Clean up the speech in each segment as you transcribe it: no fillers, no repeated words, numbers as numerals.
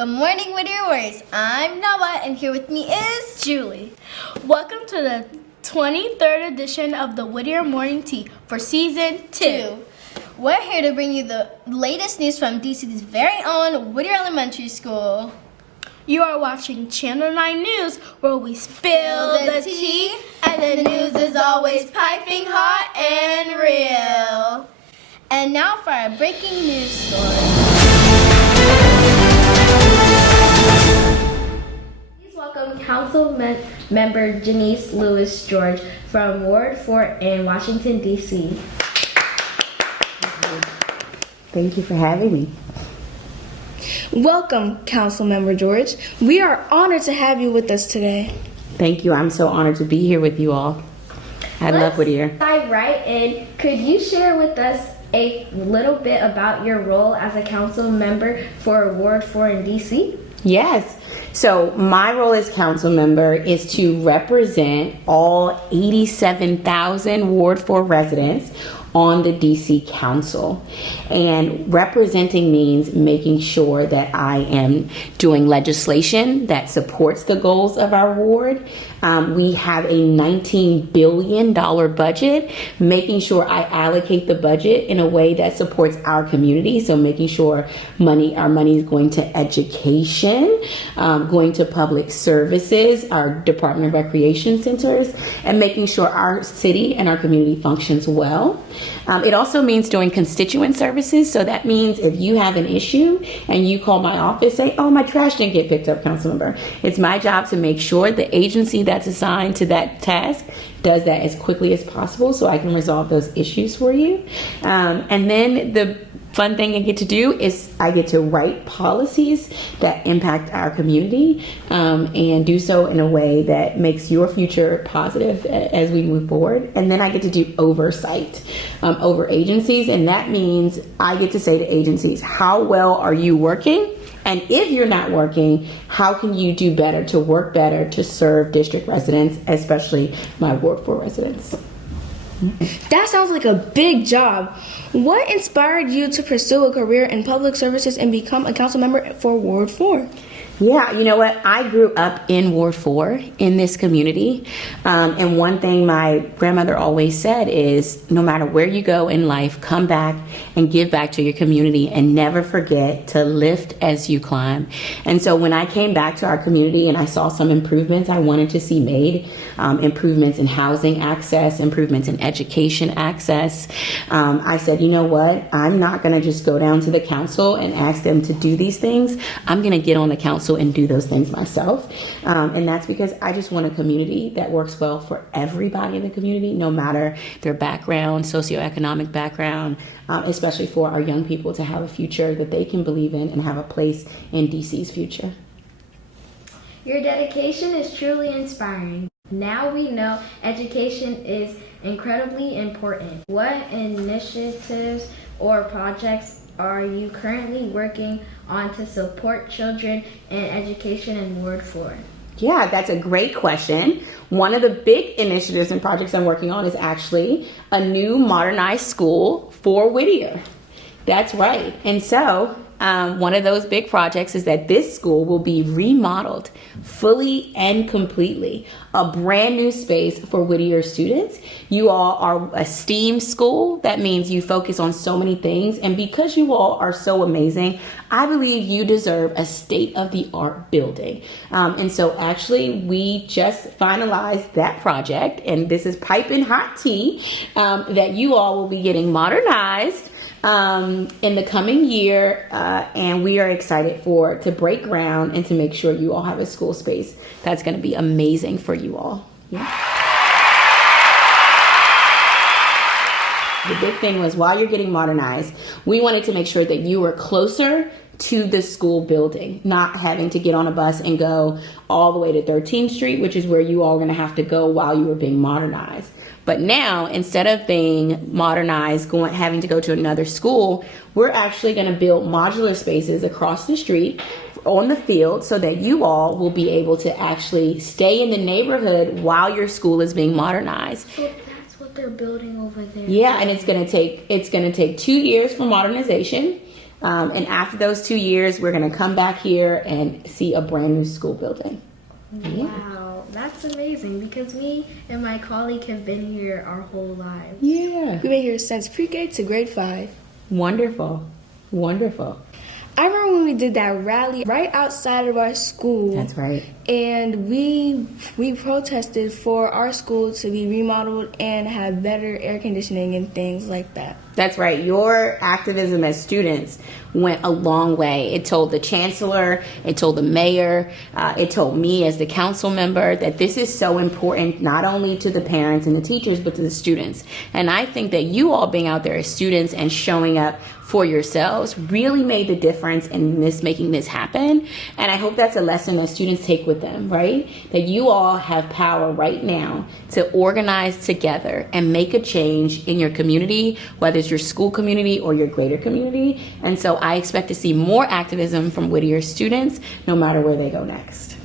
Good morning, Whittier Warriors. I'm Noah, and here with me is Julie. Welcome to the 23rd edition of the Whittier Morning Tea for Season 2. We're here to bring you the latest news from DC's very own Whittier Elementary School. You are watching Channel 9 News, where we spill the tea, and the news is always piping hot and real. And now for our breaking news story. Please welcome Councilmember Janeese Lewis George from Ward 4 in Washington, D.C. Thank you for having me. Welcome, Councilmember George. We are honored to have you with us today. Thank you. I'm so honored to be here with you all. I love Whittier. Let's dive right in. Could you share with us a little bit about your role as a council member for Ward 4 in D.C.? Yes. So my role as council member is to represent all 87,000 Ward 4 residents on the DC Council. And representing means making sure that I am doing legislation that supports the goals of our ward. We have a $19 billion budget, making sure I allocate the budget in a way that supports our community. So making sure our money is going to education, going to public services, our Department of Recreation centers, and making sure our city and our community functions well. It also means doing constituent services. So that means if you have an issue and you call my office, say, oh, my trash didn't get picked up, Councilmember. It's my job to make sure the agency that's assigned to that task does that as quickly as possible so I can resolve those issues for you. And then the fun thing I get to do is I get to write policies that impact our community and do so in a way that makes your future positive as we move forward. And then I get to do oversight over agencies, and that means I get to say to agencies, how well are you working? And if you're not working, how can you do better to work better to serve district residents, especially my Ward 4 residents? That sounds like a big job. What inspired you to pursue a career in public services and become a council member for Ward 4? Yeah, you know what? I grew up in Ward 4 in this community. And one thing my grandmother always said is no matter where you go in life, come back and give back to your community and never forget to lift as you climb. And so when I came back to our community and I saw some improvements I wanted to see made, improvements in housing access, improvements in education access, I said, you know what? I'm not going to just go down to the council and ask them to do these things. I'm going to get on the council and do those things myself. And that's because I just want a community that works well for everybody in the community, no matter their background, socioeconomic background, especially for our young people to have a future that they can believe in and have a place in DC's future. Your dedication is truly inspiring. Now we know education is incredibly important. What initiatives or projects are you currently working on to support children and education in Ward 4? Yeah, that's a great question. One of the big initiatives and projects I'm working on is actually a new modernized school for Whittier. That's right. And so one of those big projects is that this school will be remodeled fully and completely. A brand new space for Whittier students. You all are a STEAM school. That means you focus on so many things. And because you all are so amazing, I believe you deserve a state-of-the-art building. And so actually we just finalized that project. And this is piping hot tea that you all will be getting modernized in the coming year, and we are excited to break ground and to make sure you all have a school space that's going to be amazing for you all. Yeah. The big thing was while you're getting modernized, we wanted to make sure that you were closer to the school building, not having to get on a bus and go all the way to 13th Street, which is where you all are going to have to go while you were being modernized. But now, instead of being modernized, having to go to another school, we're actually going to build modular spaces across the street on the field so that you all will be able to actually stay in the neighborhood while your school is being modernized. So that's what they're building over there. Yeah, and it's going to take 2 years for modernization. And after those 2 years, we're going to come back here and see a brand new school building. Wow, that's amazing because me and my colleague have been here our whole lives. Yeah. We've been here since pre-K to grade 5. Wonderful. Wonderful. I remember when we did that rally right outside of our school. That's right. And we protested for our school to be remodeled and have better air conditioning and things like that. That's right. Your activism as students went a long way. It told the chancellor, it told the mayor, it told me as the council member that this is so important, not only to the parents and the teachers, but to the students. And I think that you all being out there as students and showing up for yourselves really made the difference in making this happen. And I hope that's a lesson that students take with them, right? That you all have power right now to organize together and make a change in your community, whether it's your school community or your greater community. And so I expect to see more activism from Whittier students, no matter where they go next.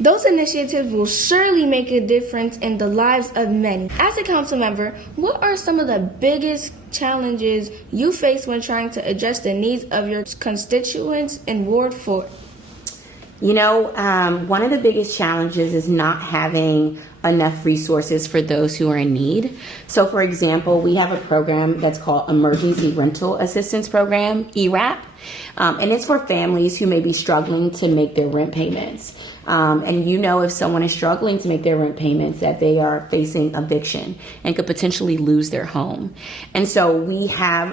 Those initiatives will surely make a difference in the lives of many. As a council member, what are some of the biggest challenges you face when trying to address the needs of your constituents in Ward 4? You know, one of the biggest challenges is not having enough resources for those who are in need. So, for example, we have a program that's called Emergency Rental Assistance Program, ERAP, and it's for families who may be struggling to make their rent payments. And you know, if someone is struggling to make their rent payments, that they are facing eviction and could potentially lose their home. And so we have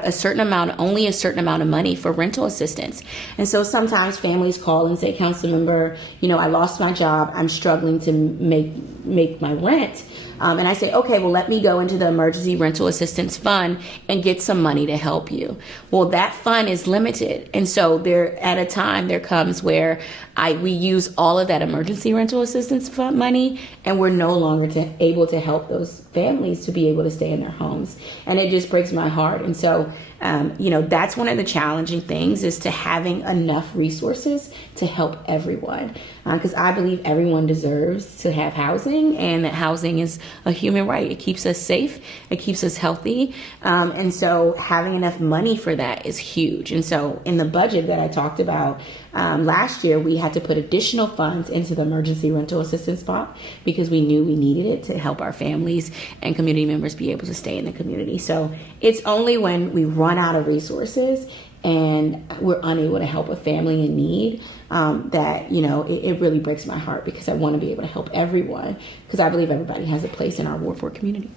only a certain amount of money for rental assistance. And so sometimes families call and say, Councilmember, you know, I lost my job. I'm struggling to make my rent. And I say, okay, well, let me go into the Emergency Rental Assistance Fund and get some money to help you. Well, that fund is limited. And so there comes where we use all of that Emergency Rental Assistance Fund money, and we're no longer able to help those families to be able to stay in their homes. And it just breaks my heart. And so, you know, that's one of the challenging things, is to having enough resources to help everyone. Because I believe everyone deserves to have housing, and that housing is a human right. It keeps us safe. It keeps us healthy. And so having enough money for that is huge. And so in the budget that I talked about last year, we had to put additional funds into the emergency rental assistance pot because we knew we needed it to help our families and community members be able to stay in the community. So it's only when we run out of resources and we're unable to help a family in need that, you know, it really breaks my heart, because I want to be able to help everyone, because I believe everybody has a place in our Ward 4 community.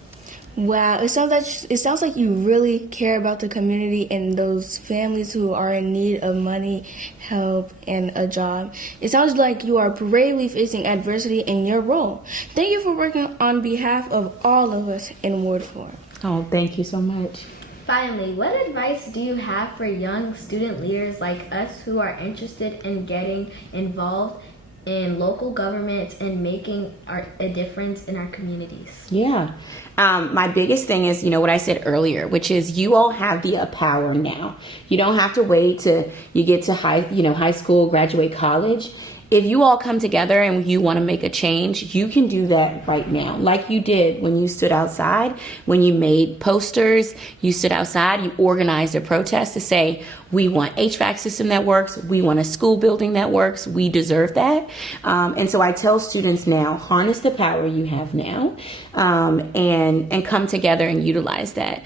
Wow, it sounds like you really care about the community and those families who are in need of money, help, and a job. It sounds like you are bravely facing adversity in your role. Thank you for working on behalf of all of us in Ward 4. Oh, thank you so much. Finally, what advice do you have for young student leaders like us who are interested in getting involved in local governments and making a difference in our communities? Yeah. My biggest thing is, you know, what I said earlier, which is you all have the power now. You don't have to wait till you get to high school, graduate college. If you all come together and you want to make a change, you can do that right now, like you did when you stood outside, when you made posters, you stood outside, you organized a protest to say, we want HVAC system that works, we want a school building that works, we deserve that. And so I tell students now, harness the power you have now, and come together and utilize that.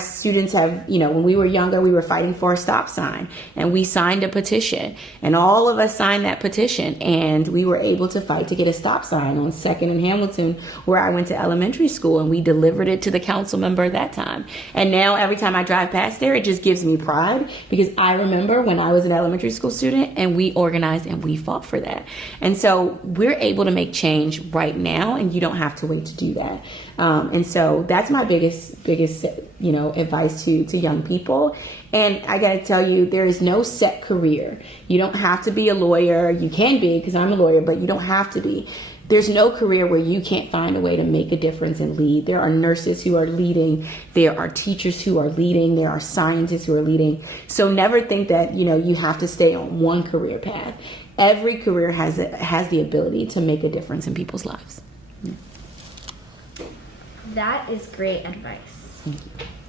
Students have, you know, when we were younger, we were fighting for a stop sign, and we signed a petition, and all of us signed that petition, and we were able to fight to get a stop sign on 2nd and Hamilton, where I went to elementary school, and we delivered it to the council member at that time. And now every time I drive past there, it just gives me pride, because I remember when I was an elementary school student and we organized and we fought for that. And so we're able to make change right now, and you don't have to wait to do that. And so that's my biggest, you know, advice to young people. And I got to tell you, there is no set career. You don't have to be a lawyer. You can be, because I'm a lawyer, but you don't have to be. There's no career where you can't find a way to make a difference and lead. There are nurses who are leading. There are teachers who are leading. There are scientists who are leading. So never think that, you know, you have to stay on one career path. Every career has the ability to make a difference in people's lives. That is great advice.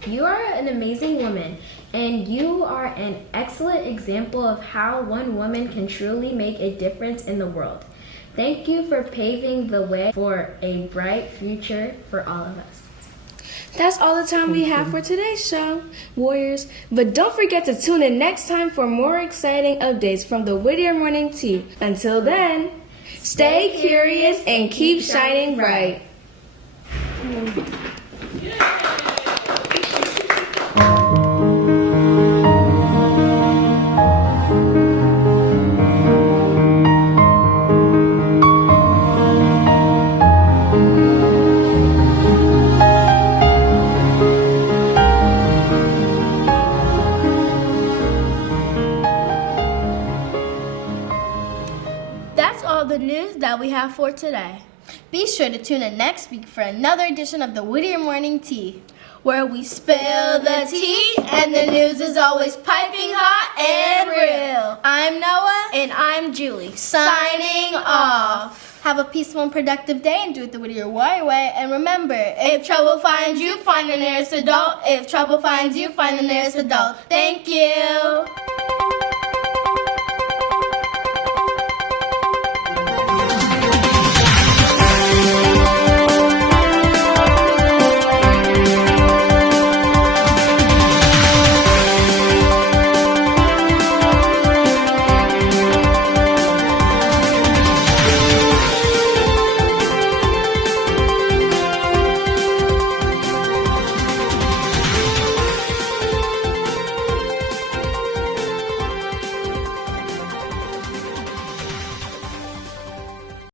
You are an amazing woman. And you are an excellent example of how one woman can truly make a difference in the world. Thank you for paving the way for a bright future for all of us. That's all the time we have for today's show, Warriors. But don't forget to tune in next time for more exciting updates from the Whittier Morning Tea. Until then, stay curious and keep shining bright. That's all the news that we have for today. Be sure to tune in next week for another edition of the Whittier Morning Tea, where we spill the tea and the news is always piping hot and real. I'm Noah. And I'm Julie. Signing off. Have a peaceful and productive day and do it the Whittier Warrior way. And remember, if trouble finds you, find the nearest adult. If trouble finds you, find the nearest adult. Thank you.